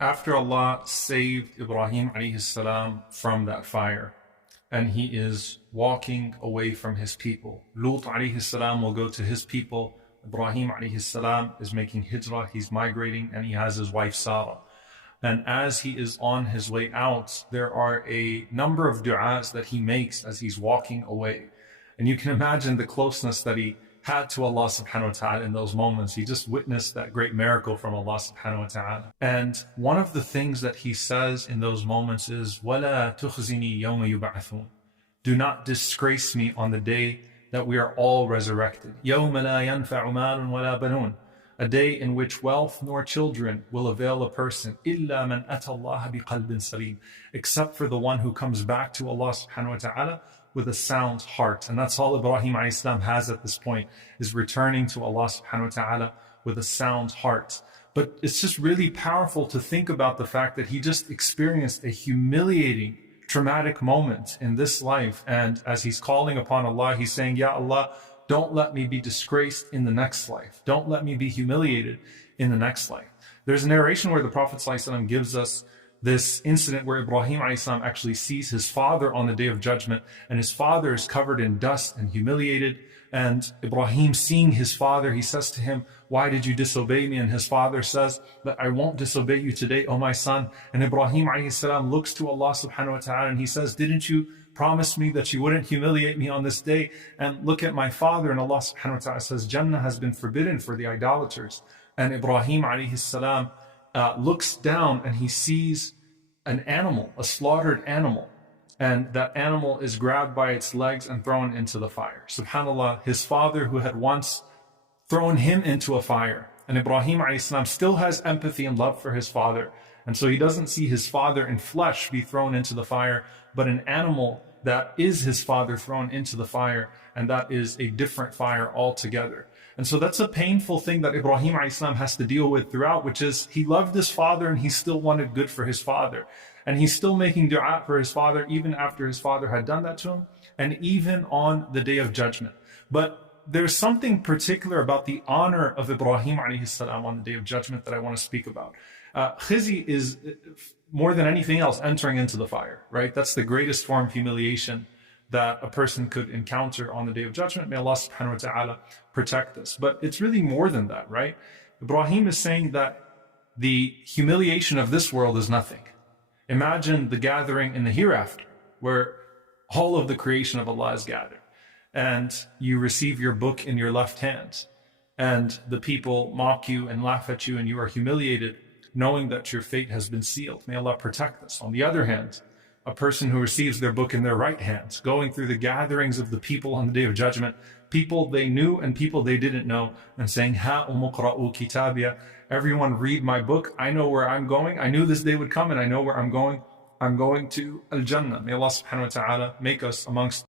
After Allah saved Ibrahim Alaihissalam from that fire, and he is walking away from his people, Lut Alaihissalam will go to his people. Ibrahim Alaihissalam is making hijrah, he's migrating, and he has his wife Sarah. And as he is on his way out, there are a number of du'as that he makes as he's walking away. And you can imagine the closeness that he had to Allah subhanahu wa ta'ala in those moments. He just witnessed that great miracle from Allah subhanahu wa ta'ala. And one of the things that he says in those moments is, وَلَا تُخْزِنِي يَوْمَ يُبْعَثُونَ. Do not disgrace me on the day that we are all resurrected. يَوْمَ لَا يَنْفَعُ مَالٌ وَلَا بَنُونَ. A day in which wealth nor children will avail a person, إِلَّا مَنْ أَتَى اللَّهَ بِقَلْبٍ سَلِيمٍ, except for the one who comes back to Allah subhanahu wa ta'ala with a sound heart. And that's all Ibrahim Alaihissalam has at this point, is returning to Allah subhanahu wa ta'ala with a sound heart. But it's just really powerful to think about the fact that he just experienced a humiliating, traumatic moment in this life. And as he's calling upon Allah, he's saying, Ya Allah, don't let me be disgraced in the next life. Don't let me be humiliated in the next life. There's a narration where the Prophet ﷺ gives us this incident where Ibrahim Alaihissalam actually sees his father on the Day of Judgment, and his father is covered in dust and humiliated. And Ibrahim, seeing his father, he says to him, why did you disobey me? And his father says that I won't disobey you today, O my son. And Ibrahim Alaihissalam looks to Allah subhanahu wa ta'ala and he says, didn't you promise me that you wouldn't humiliate me on this day? And look at my father. And Allah subhanahu wa ta'ala says, Jannah has been forbidden for the idolaters. And Ibrahim Alaihissalam looks down and he sees an animal, a slaughtered animal. And that animal is grabbed by its legs and thrown into the fire. SubhanAllah, his father who had once thrown him into a fire. And Ibrahim Alaihissalam still has empathy and love for his father. And so he doesn't see his father in flesh be thrown into the fire, but an animal that is his father thrown into the fire, and that is a different fire altogether. And so that's a painful thing that Ibrahim Alaihissalam has to deal with throughout, which is he loved his father and he still wanted good for his father. And he's still making dua for his father even after his father had done that to him, and even on the Day of Judgment. But there's something particular about the honor of Ibrahim Alaihissalam on the Day of Judgment that I want to speak about. Khizi is, more than anything else, entering into the fire, right? That's the greatest form of humiliation that a person could encounter on the Day of Judgment. May Allah subhanahu wa ta'ala protect us. But it's really more than that, right? Ibrahim is saying that the humiliation of this world is nothing. Imagine the gathering in the hereafter, where all of the creation of Allah is gathered, and you receive your book in your left hand, and the people mock you and laugh at you, and you are humiliated, knowing that your fate has been sealed. May Allah protect us. On the other hand, a person who receives their book in their right hand, going through the gatherings of the people on the Day of Judgment, people they knew and people they didn't know, and saying, Ha umuqra'u kitabia, everyone read my book. I know where I'm going. I knew this day would come and I know where I'm going. I'm going to Al-Jannah. May Allah subhanahu wa ta'ala make us amongst